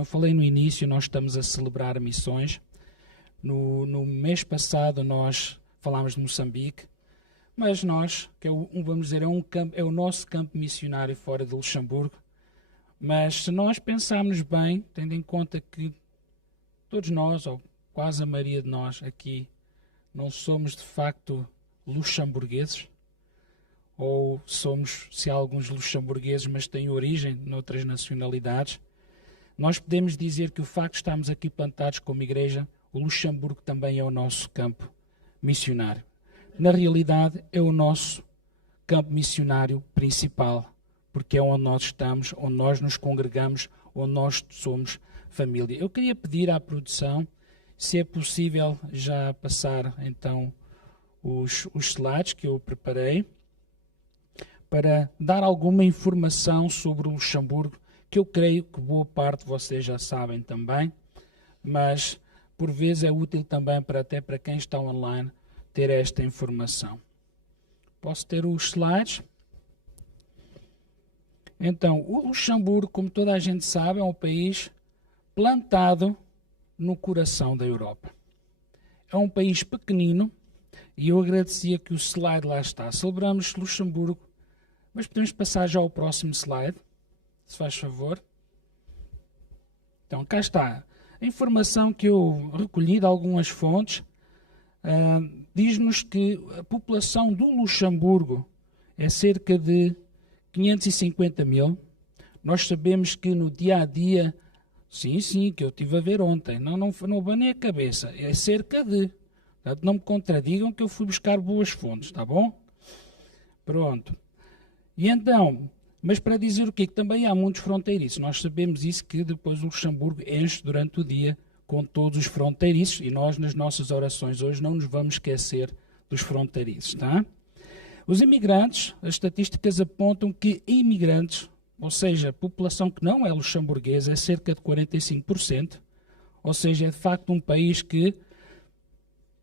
Eu falei no início, nós estamos a celebrar missões. No mês passado nós falámos de Moçambique, mas nós, vamos dizer, é o nosso campo missionário fora de Luxemburgo. Mas se nós pensarmos bem, tendo em conta que todos nós, ou quase a maioria de nós aqui, não somos de facto luxemburgueses, ou somos, se há alguns luxemburgueses, mas têm origem noutras nacionalidades, nós podemos dizer que o facto de estarmos aqui plantados como igreja, o Luxemburgo também é o nosso campo missionário. Na realidade, é o nosso campo missionário principal, porque é onde nós estamos, onde nós nos congregamos, onde nós somos família. Eu queria pedir à produção, se é possível já passar então os slides que eu preparei, para dar alguma informação sobre o Luxemburgo, que eu creio que boa parte de vocês já sabem também, mas por vezes é útil também até para quem está online ter esta informação. Posso ter os slides? Então, o Luxemburgo, como toda a gente sabe, é um país plantado no coração da Europa. É um país pequenino e eu agradecia que o slide lá está. Celebramos Luxemburgo, mas podemos passar já ao próximo slide, se faz favor. Então, cá está. A informação que eu recolhi de algumas fontes diz-nos que a população do Luxemburgo é cerca de 550 mil. Nós sabemos que no dia a dia, sim, que eu estive a ver ontem, não abanei a cabeça, é cerca de. Portanto, não me contradigam que eu fui buscar boas fontes, está bom? Pronto. E então, mas para dizer o quê? Que também há muitos fronteiriços. Nós sabemos isso, que depois o Luxemburgo enche durante o dia com todos os fronteiriços, e nós nas nossas orações hoje não nos vamos esquecer dos fronteiriços, tá? Os imigrantes, as estatísticas apontam que imigrantes, ou seja, a população que não é luxemburguesa, é cerca de 45%, ou seja, é de facto um país que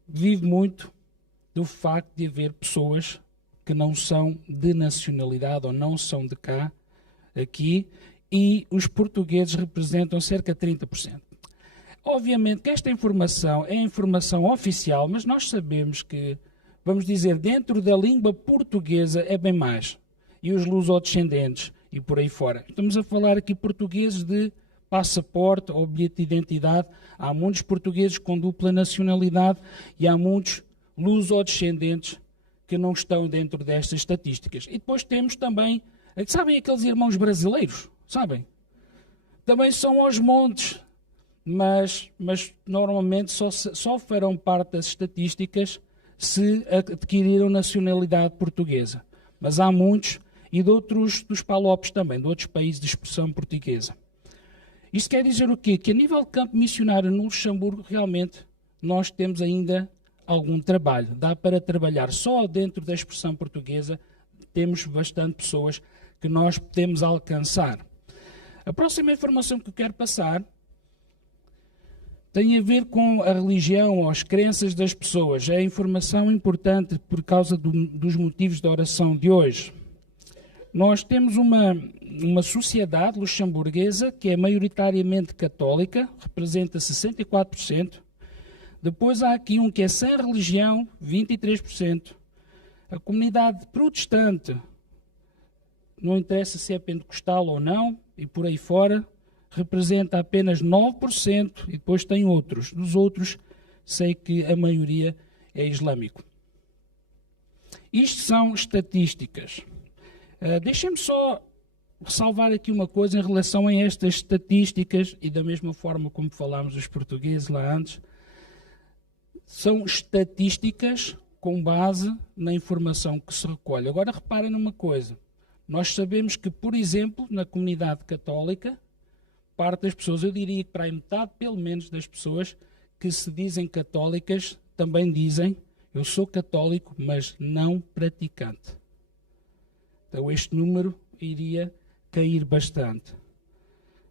vive muito do facto de haver pessoas que não são de nacionalidade ou não são de cá, aqui, e os portugueses representam cerca de 30%. Obviamente que esta informação é informação oficial, mas nós sabemos que, vamos dizer, dentro da língua portuguesa é bem mais. E os lusodescendentes e por aí fora. Estamos a falar aqui portugueses de passaporte ou bilhete de identidade. Há muitos portugueses com dupla nacionalidade e há muitos lusodescendentes que não estão dentro destas estatísticas. E depois temos também, sabem aqueles irmãos brasileiros? Sabem? Também são aos montes, mas normalmente só farão parte das estatísticas se adquiriram nacionalidade portuguesa. Mas há muitos, e de outros, dos palopes também, de outros países de expressão portuguesa. Isto quer dizer o quê? Que a nível de campo missionário no Luxemburgo, realmente, nós temos ainda algum trabalho. Dá para trabalhar só dentro da expressão portuguesa, temos bastante pessoas que nós podemos alcançar. A próxima informação que eu quero passar tem a ver com a religião ou as crenças das pessoas. É informação importante por causa dos motivos da oração de hoje. Nós temos uma sociedade luxemburguesa que é maioritariamente católica, representa 64%. Depois há aqui um que é sem religião, 23%. A comunidade protestante, não interessa se é pentecostal ou não, e por aí fora, representa apenas 9%, e depois tem outros. Dos outros, sei que a maioria é islâmico. Isto são estatísticas. Deixem-me só ressalvar aqui uma coisa em relação a estas estatísticas, e da mesma forma como falámos dos portugueses lá antes, são estatísticas com base na informação que se recolhe. Agora reparem numa coisa, nós sabemos que, por exemplo, na comunidade católica, parte das pessoas, eu diria que para a metade, pelo menos, das pessoas que se dizem católicas, também dizem, eu sou católico, mas não praticante. Então este número iria cair bastante.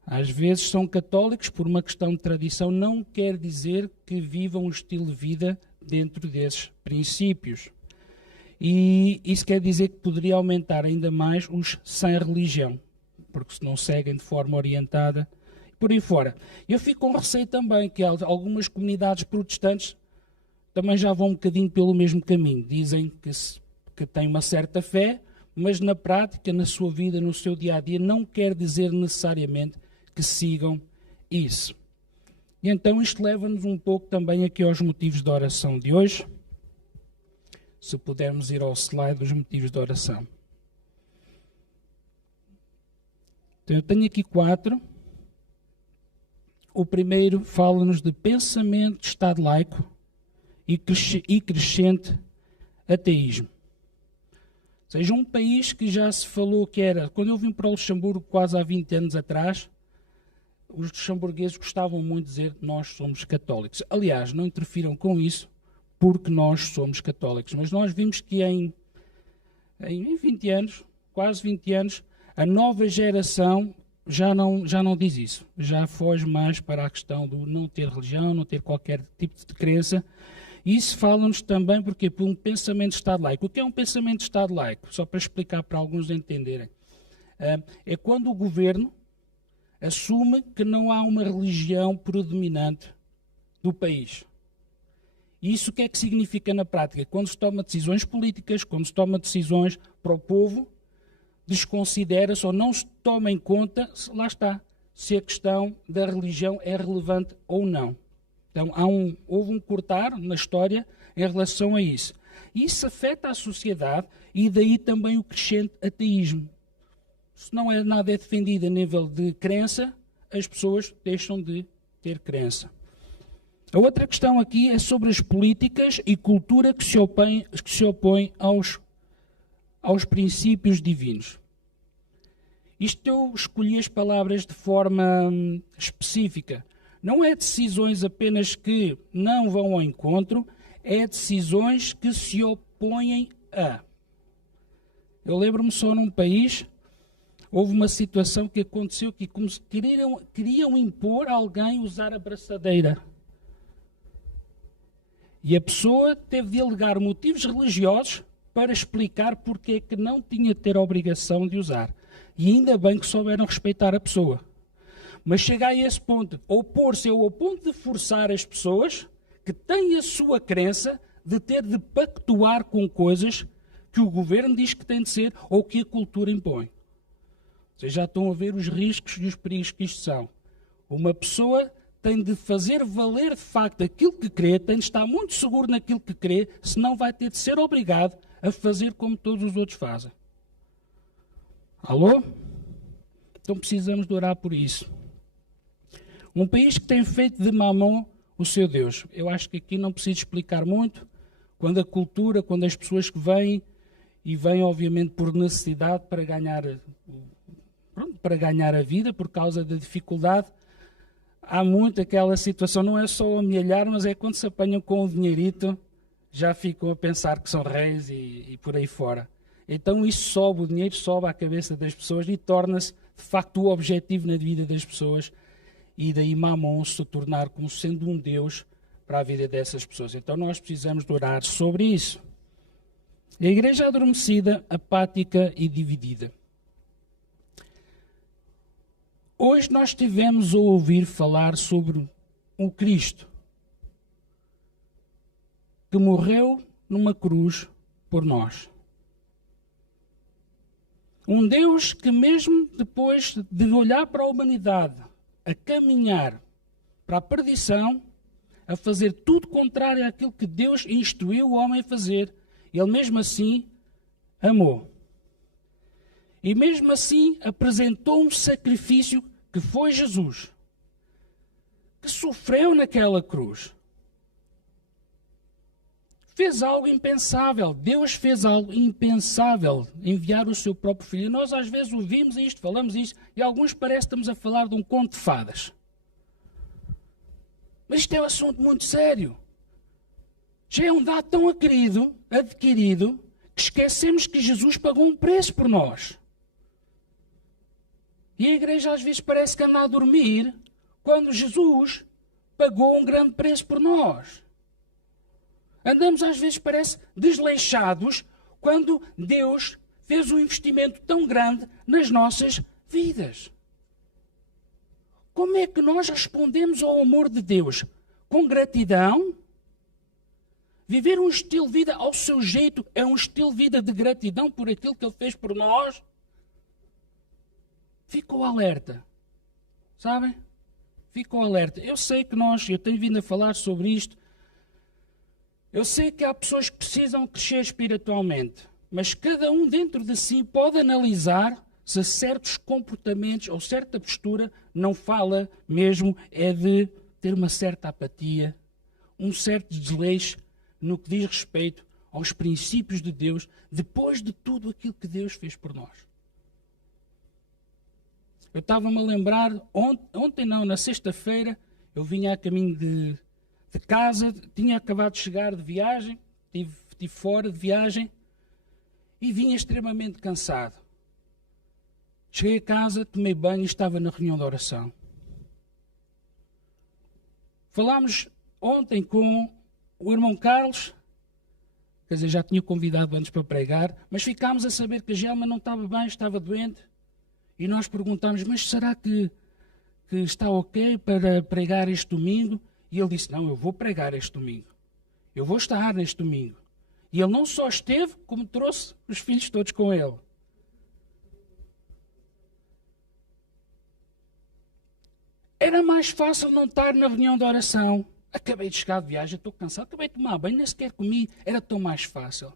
Às vezes são católicos por uma questão de tradição, não quer dizer que vivam o estilo de vida dentro desses princípios. E isso quer dizer que poderia aumentar ainda mais os sem religião, porque se não seguem de forma orientada por aí fora. Eu fico com receio também que algumas comunidades protestantes também já vão um bocadinho pelo mesmo caminho. Dizem que têm uma certa fé, mas na prática, na sua vida, no seu dia-a-dia, não quer dizer necessariamente que sigam isso. E então isto leva-nos um pouco também aqui aos motivos da oração de hoje. Se pudermos ir ao slide dos motivos da oração. Então eu tenho aqui 4. O primeiro fala-nos de pensamento de Estado laico e crescente ateísmo. Ou seja, um país que já se falou que era... Quando eu vim para o Luxemburgo, quase há 20 anos atrás, os luxemburgueses gostavam muito de dizer nós somos católicos. Aliás, não interfiram com isso, porque nós somos católicos. Mas nós vimos que em 20 anos, quase 20 anos, a nova geração já não diz isso. Já foge mais para a questão do não ter religião, não ter qualquer tipo de crença. E isso fala-nos também por um pensamento de Estado laico. O que é um pensamento de Estado laico? Só para explicar para alguns entenderem. É quando o governo assume que não há uma religião predominante do país. E isso o que é que significa na prática? Quando se toma decisões políticas, quando se toma decisões para o povo, desconsidera-se ou não se toma em conta, lá está, se a questão da religião é relevante ou não. Então houve um cortar na história em relação a isso. Isso afeta a sociedade e daí também o crescente ateísmo. Se não é nada defendido a nível de crença, as pessoas deixam de ter crença. A outra questão aqui é sobre as políticas e cultura que se opõem aos princípios divinos. Isto eu escolhi as palavras de forma específica. Não é decisões apenas que não vão ao encontro, é decisões que se opõem a. Eu lembro-me só num país, houve uma situação que aconteceu que como se queriam impor a alguém usar a braçadeira. E a pessoa teve de alegar motivos religiosos para explicar porque é que não tinha de ter a obrigação de usar. E ainda bem que souberam respeitar a pessoa. Mas chegar a esse ponto, opor-se ao ponto de forçar as pessoas que têm a sua crença de ter de pactuar com coisas que o governo diz que tem de ser ou que a cultura impõe. Vocês já estão a ver os riscos e os perigos que isto são. Uma pessoa tem de fazer valer de facto aquilo que crê, tem de estar muito seguro naquilo que crê, senão vai ter de ser obrigado a fazer como todos os outros fazem. Alô? Então precisamos de orar por isso. Um país que tem feito de Mamon o seu Deus. Eu acho que aqui não preciso explicar muito. Quando a cultura, quando as pessoas que vêm, e vêm obviamente por necessidade para ganhar a vida, por causa da dificuldade, há muito aquela situação, não é só amealhar, mas é quando se apanham com o dinheirito, já ficam a pensar que são reis e por aí fora. Então isso sobe, o dinheiro sobe à cabeça das pessoas e torna-se, de facto, o objetivo na vida das pessoas. E daí Mamon se tornar como sendo um Deus para a vida dessas pessoas. Então nós precisamos de orar sobre isso. A igreja adormecida, apática e dividida. Hoje nós tivemos a ouvir falar sobre um Cristo que morreu numa cruz por nós. Um Deus que mesmo depois de olhar para a humanidade, a caminhar para a perdição, a fazer tudo contrário àquilo que Deus instruiu o homem a fazer, ele mesmo assim amou. E mesmo assim apresentou um sacrifício que foi Jesus, que sofreu naquela cruz. Fez algo impensável. Deus fez algo impensável, enviar o seu próprio filho. E nós às vezes ouvimos isto, falamos isto, e alguns parece que estamos a falar de um conto de fadas. Mas isto é um assunto muito sério. Já é um dado tão adquirido, que esquecemos que Jesus pagou um preço por nós. E a igreja às vezes parece que anda a dormir, quando Jesus pagou um grande preço por nós. Andamos às vezes, parece, desleixados, quando Deus fez um investimento tão grande nas nossas vidas. Como é que nós respondemos ao amor de Deus? Com gratidão? Viver um estilo de vida ao seu jeito é um estilo de vida de gratidão por aquilo que Ele fez por nós? Ficou alerta. Sabem? Ficou alerta. Eu sei que eu tenho vindo a falar sobre isto. Eu sei que há pessoas que precisam crescer espiritualmente. Mas cada um dentro de si pode analisar se certos comportamentos ou certa postura não fala mesmo é de ter uma certa apatia, um certo desleixo no que diz respeito aos princípios de Deus, depois de tudo aquilo que Deus fez por nós. Eu estava-me a lembrar, na sexta-feira, eu vinha a caminho de casa, tinha acabado de chegar de viagem, estive fora de viagem, e vinha extremamente cansado. Cheguei a casa, tomei banho e estava na reunião de oração. Falámos ontem com o irmão Carlos, quer dizer, já tinha convidado antes para pregar, mas ficámos a saber que a Gelma não estava bem, estava doente. E nós perguntámos, mas será que está ok para pregar este domingo? E ele disse, não, eu vou pregar este domingo. Eu vou estar neste domingo. E ele não só esteve, como trouxe os filhos todos com ele. Era mais fácil não estar na reunião de oração. Acabei de chegar de viagem, estou cansado, acabei de tomar banho, nem sequer comi. Era tão mais fácil.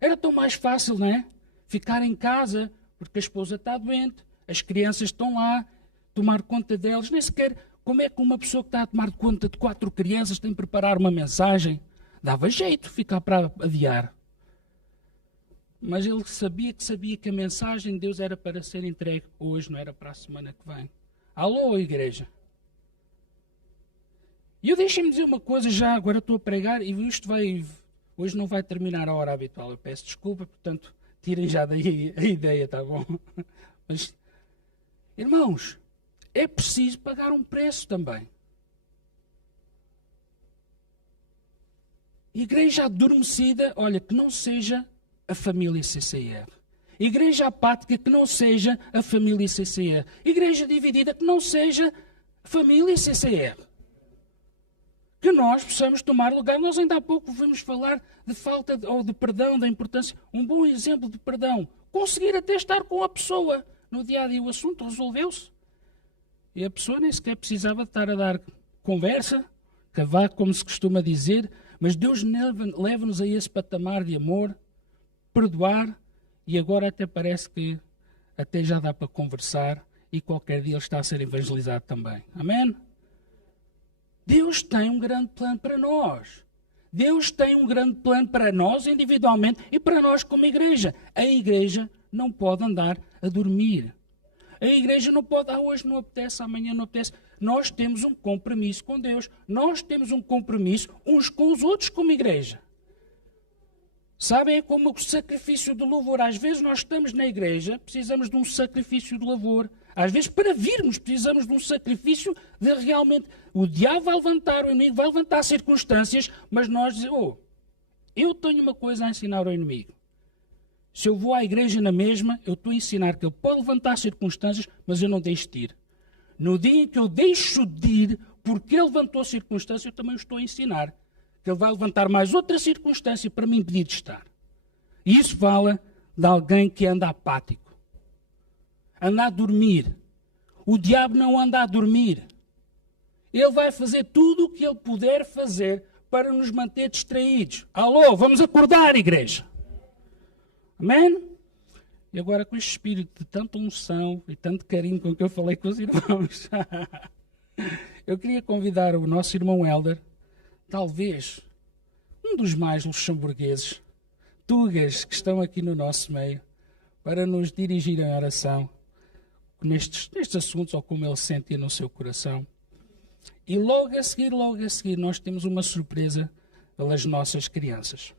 Era tão mais fácil, não é? Ficar em casa, porque a esposa está doente, as crianças estão lá, tomar conta delas. Nem sequer, como é que uma pessoa que está a tomar conta de 4 crianças tem que preparar uma mensagem? Dava jeito ficar para adiar. Mas ele sabia que a mensagem de Deus era para ser entregue hoje, não era para a semana que vem. Alô, igreja. E eu deixem-me dizer uma coisa já, agora estou a pregar e isto hoje não vai terminar a hora habitual. Eu peço desculpa, portanto, tirem já daí a ideia, tá bom? Mas, irmãos, é preciso pagar um preço também. Igreja adormecida, olha, que não seja a família CCR. Igreja apática, que não seja a família CCR. Igreja dividida, que não seja a família CCR. Que nós possamos tomar lugar. Nós ainda há pouco vimos falar de falta ou de perdão, da importância. Um bom exemplo de perdão. Conseguir até estar com a pessoa. No dia a dia o assunto resolveu-se. E a pessoa nem sequer precisava de estar a dar conversa, cavaco, como se costuma dizer. Mas Deus leva-nos a esse patamar de amor, perdoar, e agora até parece que até já dá para conversar e qualquer dia ele está a ser evangelizado também. Amém? Deus tem um grande plano para nós. Deus tem um grande plano para nós individualmente e para nós como igreja. A igreja não pode andar a dormir. A igreja não pode, hoje não apetece, amanhã não apetece. Nós temos um compromisso com Deus. Nós temos um compromisso uns com os outros como igreja. Sabem, é como o sacrifício de louvor. Às vezes nós estamos na igreja, precisamos de um sacrifício de louvor. Às vezes, para virmos, precisamos de um sacrifício de realmente... O diabo vai levantar, o inimigo vai levantar circunstâncias, mas nós dizemos, eu tenho uma coisa a ensinar ao inimigo. Se eu vou à igreja na mesma, eu estou a ensinar que ele pode levantar circunstâncias, mas eu não deixo de ir. No dia em que eu deixo de ir, porque ele levantou circunstâncias, eu também o estou a ensinar. Que ele vai levantar mais outra circunstância para me impedir de estar. E isso fala de alguém que anda apático. Anda a dormir. O diabo não anda a dormir. Ele vai fazer tudo o que ele puder fazer para nos manter distraídos. Alô, vamos acordar, igreja. Amém? E agora com este espírito de tanta unção e tanto carinho com que eu falei com os irmãos, eu queria convidar o nosso irmão Helder, talvez um dos mais luxemburgueses, tugas que estão aqui no nosso meio, para nos dirigir em oração nestes assuntos, ou como ele sentia no seu coração. E logo a seguir, nós temos uma surpresa pelas nossas crianças.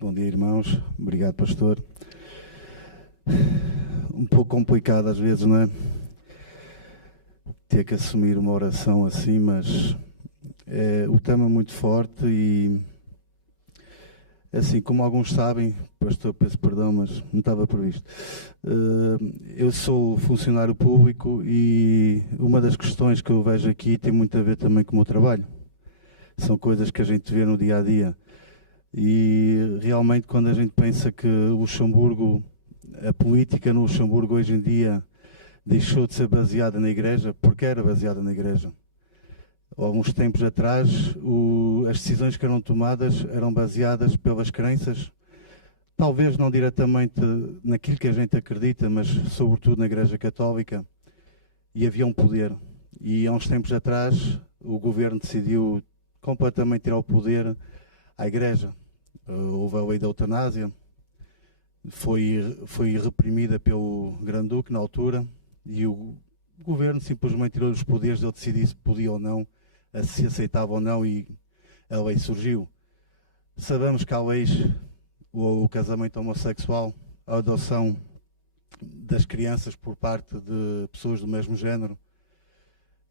Bom dia, irmãos. Obrigado, pastor. Um pouco complicado às vezes, não é? Ter que assumir uma oração assim, mas o tema é muito forte e Assim, como alguns sabem, pastor, peço perdão, mas não estava previsto. Eu sou funcionário público e uma das questões que eu vejo aqui tem muito a ver também com o meu trabalho. São coisas que a gente vê no dia a dia. E realmente, quando a gente pensa que o Luxemburgo, a política no Luxemburgo hoje em dia deixou de ser baseada na igreja, porque era baseada na igreja. Há alguns tempos atrás, as decisões que eram tomadas eram baseadas pelas crenças, talvez não diretamente naquilo que a gente acredita, mas sobretudo na Igreja Católica, e havia um poder. E há uns tempos atrás, o governo decidiu completamente tirar o poder à Igreja. Houve a lei da eutanásia, foi reprimida pelo Grande-Duque na altura, e o governo simplesmente tirou os poderes de ele decidir se podia ou não, se aceitava ou não, e a lei surgiu. Sabemos que há leis, o casamento homossexual, a adoção das crianças por parte de pessoas do mesmo género,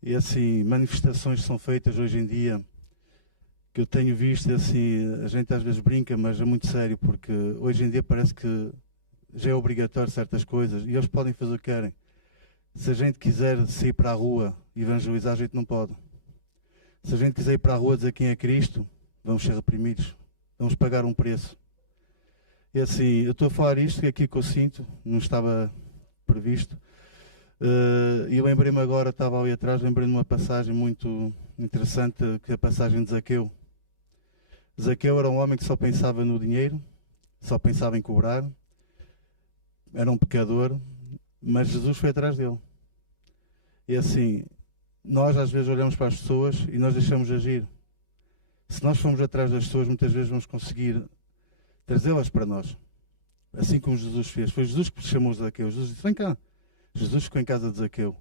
e assim, manifestações são feitas hoje em dia, que eu tenho visto, assim, a gente às vezes brinca, mas é muito sério, porque hoje em dia parece que já é obrigatório certas coisas, e eles podem fazer o que querem. Se a gente quiser sair para a rua evangelizar, a gente não pode. Se a gente quiser ir para a rua dizer quem é Cristo, vamos ser reprimidos. Vamos pagar um preço. E assim, eu estou a falar isto que aqui que eu sinto, não estava previsto. E lembrei-me agora, estava ali atrás, lembrei-me de uma passagem muito interessante, que é a passagem de Zaqueu. Zaqueu era um homem que só pensava no dinheiro, só pensava em cobrar, era um pecador, mas Jesus foi atrás dele. E assim, nós às vezes olhamos para as pessoas e nós deixamos de agir. Se nós formos atrás das pessoas, muitas vezes vamos conseguir trazê-las para nós. Assim como Jesus fez. Foi Jesus que chamou Zaqueu. Jesus disse, vem cá. Jesus ficou em casa de Zaqueu.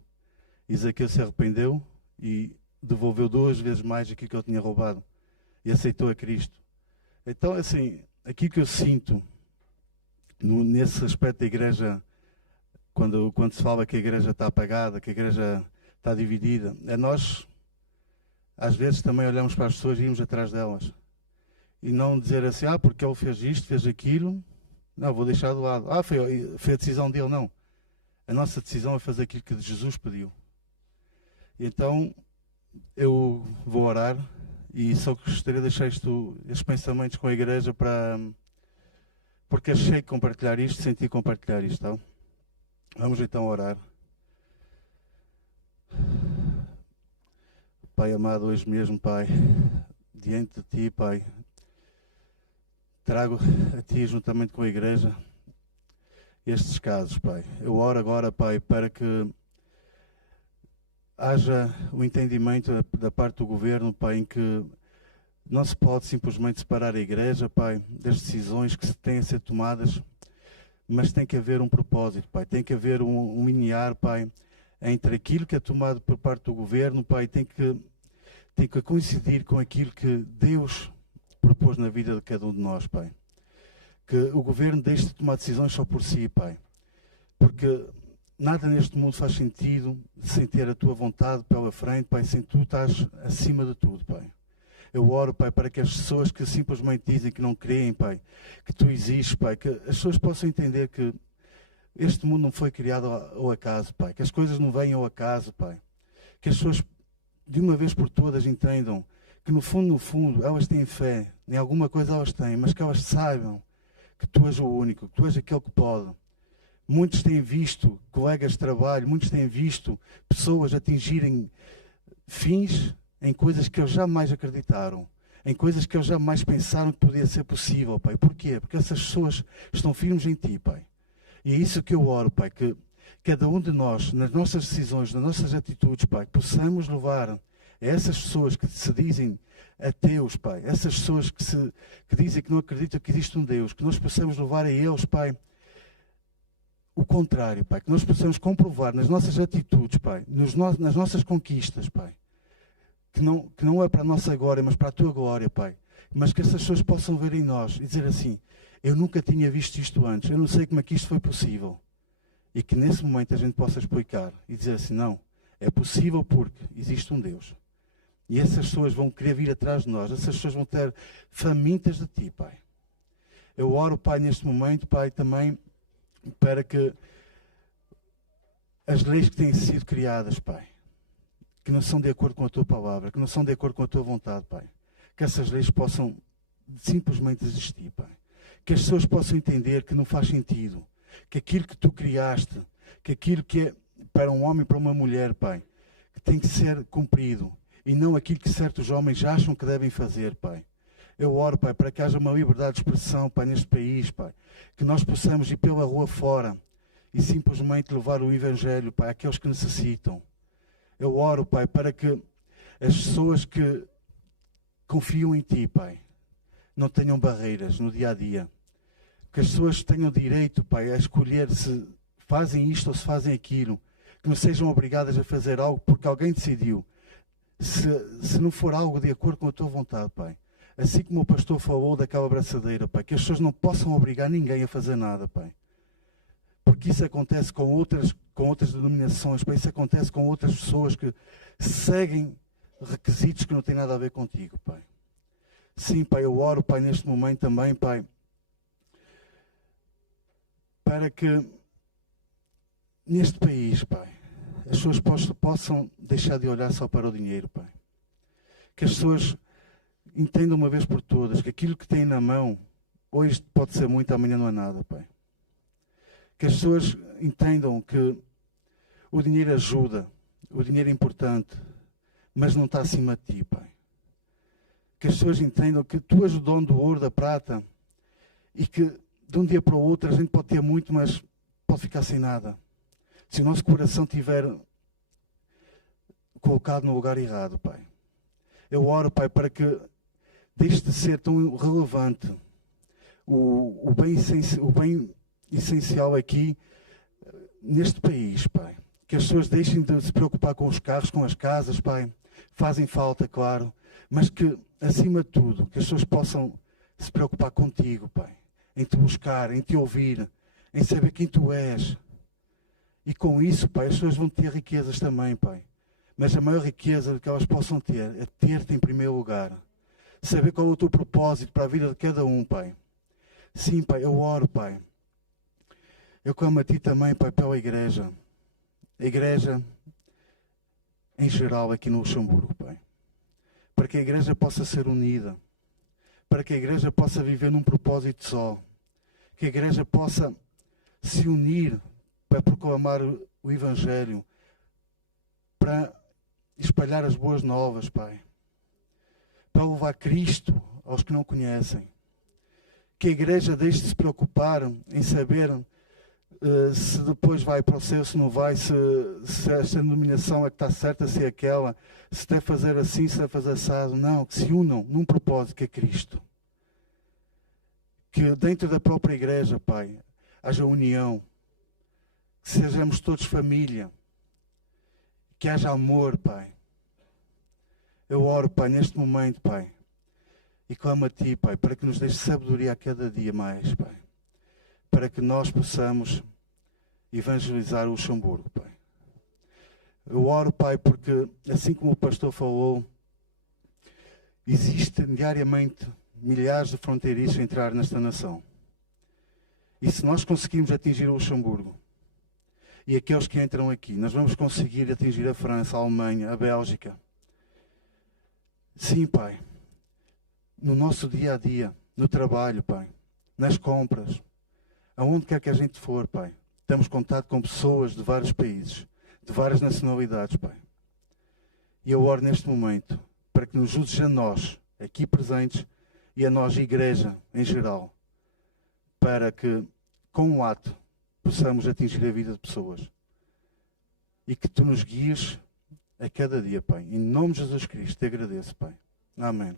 E Zaqueu se arrependeu e devolveu 2 vezes mais aquilo que ele tinha roubado. E aceitou a Cristo. Então, assim, aquilo que eu sinto nesse aspecto da igreja, quando se fala que a igreja está apagada, que a igreja está dividida, é nós, às vezes, também olhamos para as pessoas e irmos atrás delas. E não dizer assim, porque ele fez isto, fez aquilo, não, vou deixar de lado. Foi a decisão dele, não. A nossa decisão é fazer aquilo que Jesus pediu. Então, eu vou orar e só gostaria de deixar estes pensamentos com a igreja porque achei que compartilhar isto, senti compartilhar isto. Então, vamos então orar. Pai amado, hoje mesmo, Pai, diante de Ti, Pai, trago a Ti, juntamente com a igreja, estes casos, Pai. Eu oro agora, Pai, para que haja o entendimento da parte do governo, Pai, em que não se pode simplesmente separar a igreja, Pai, das decisões que têm a ser tomadas, mas tem que haver um propósito, Pai. Tem que haver um linear, Pai, entre aquilo que é tomado por parte do governo, Pai, tem que coincidir com aquilo que Deus propôs na vida de cada um de nós, Pai. Que o governo deixe de tomar decisões só por si, Pai. Porque nada neste mundo faz sentido sem ter a Tua vontade pela frente, Pai, sem Tu estás acima de tudo, Pai. Eu oro, Pai, para que as pessoas que simplesmente dizem que não creem, Pai, que Tu existes, Pai, que as pessoas possam entender que este mundo não foi criado ao acaso, Pai. Que as coisas não vêm ao acaso, Pai. Que as pessoas, de uma vez por todas, entendam que no fundo, elas têm fé. Em alguma coisa elas têm, mas que elas saibam que Tu és o único, que Tu és aquele que pode. Muitos têm visto colegas de trabalho, muitos têm visto pessoas atingirem fins em coisas que eles jamais acreditaram. Em coisas que eles jamais pensaram que podia ser possível, Pai. Porquê? Porque essas pessoas estão firmes em Ti, Pai. E é isso que eu oro, Pai, que cada um de nós, nas nossas decisões, nas nossas atitudes, Pai, possamos levar a essas pessoas que se dizem ateus, Pai, essas pessoas que dizem que não acreditam que existe um Deus, que nós possamos levar a eles, Pai, o contrário, Pai, que nós possamos comprovar nas nossas atitudes, Pai, nas nossas conquistas, Pai, que não é para a nossa glória, mas para a Tua glória, Pai, mas que essas pessoas possam ver em nós e dizer assim, eu nunca tinha visto isto antes, eu não sei como é que isto foi possível. E que nesse momento a gente possa explicar e dizer assim, não, é possível porque existe um Deus. E essas pessoas vão querer vir atrás de nós, essas pessoas vão ter famintas de Ti, Pai. Eu oro, Pai, neste momento, Pai, também para que as leis que têm sido criadas, Pai, que não são de acordo com a Tua palavra, que não são de acordo com a Tua vontade, Pai, que essas leis possam simplesmente existir, Pai. Que as pessoas possam entender que não faz sentido, que aquilo que Tu criaste, que aquilo que é para um homem e para uma mulher, Pai, que tem que ser cumprido, e não aquilo que certos homens acham que devem fazer, Pai. Eu oro, Pai, para que haja uma liberdade de expressão, Pai, neste país, Pai. Que nós possamos ir pela rua fora e simplesmente levar o Evangelho, Pai, àqueles que necessitam. Eu oro, Pai, para que as pessoas que confiam em Ti, Pai, não tenham barreiras no dia a dia. Que as pessoas tenham direito, Pai, a escolher se fazem isto ou se fazem aquilo. Que não sejam obrigadas a fazer algo porque alguém decidiu. Se não for algo de acordo com a Tua vontade, Pai. Assim como o pastor falou daquela abraçadeira, Pai, que as pessoas não possam obrigar ninguém a fazer nada, Pai. Porque isso acontece com outras denominações, Pai, isso acontece com outras pessoas que seguem requisitos que não têm nada a ver contigo, Pai. Sim, Pai, eu oro, Pai, neste momento também, Pai, para que neste país, Pai, as pessoas possam deixar de olhar só para o dinheiro, Pai. Que as pessoas entendam uma vez por todas que aquilo que têm na mão, hoje pode ser muito, amanhã não é nada, Pai. Que as pessoas entendam que o dinheiro ajuda, o dinheiro é importante, mas não está acima de Ti, Pai. Que as pessoas entendam que Tu és o dono do ouro, da prata, e que de um dia para o outro a gente pode ter muito, mas pode ficar sem nada. Se o nosso coração estiver colocado no lugar errado, Pai. Eu oro, Pai, para que deixe de ser tão relevante o bem essencial aqui neste país, Pai. Que as pessoas deixem de se preocupar com os carros, com as casas, Pai. Fazem falta, claro. Mas que, acima de tudo, que as pessoas possam se preocupar contigo, Pai. Em Te buscar, em Te ouvir, em saber quem Tu és. E com isso, Pai, as pessoas vão ter riquezas também, Pai. Mas a maior riqueza que elas possam ter é ter-Te em primeiro lugar. Saber qual é o Teu propósito para a vida de cada um, Pai. Sim, Pai, eu oro, Pai. Eu clamo a Ti também, Pai, pela igreja. A igreja em geral aqui no Luxemburgo, Pai. Para que a igreja possa ser unida. Para que a igreja possa viver num propósito só. Que a igreja possa se unir para proclamar o Evangelho. Para espalhar as boas novas, Pai. Para levar Cristo aos que não conhecem. Que a igreja deixe de se preocupar em saber se depois vai para o céu, se não vai, se esta denominação é que está certa, se é aquela, se deve fazer assim, se deve fazer assado. Não, que se unam num propósito que é Cristo. Que dentro da própria igreja, Pai, haja união. Que sejamos todos família. Que haja amor, Pai. Eu oro, Pai, neste momento, Pai. E clamo a Ti, Pai, para que nos deixe sabedoria a cada dia mais, Pai. Para que nós possamos evangelizar o Luxemburgo, Pai. Eu oro, Pai, porque, assim como o pastor falou, existem diariamente milhares de fronteiriços a entrar nesta nação. E se nós conseguirmos atingir o Luxemburgo, e aqueles que entram aqui, nós vamos conseguir atingir a França, a Alemanha, a Bélgica. Sim, Pai. No nosso dia a dia, no trabalho, Pai, nas compras, aonde quer que a gente for, Pai, temos contato com pessoas de vários países, de várias nacionalidades, Pai. E eu oro neste momento para que nos ajudes a nós, aqui presentes, e a nós, igreja em geral, para que, com um ato, possamos atingir a vida de pessoas. E que Tu nos guies a cada dia, Pai. Em nome de Jesus Cristo, te agradeço, Pai. Amém.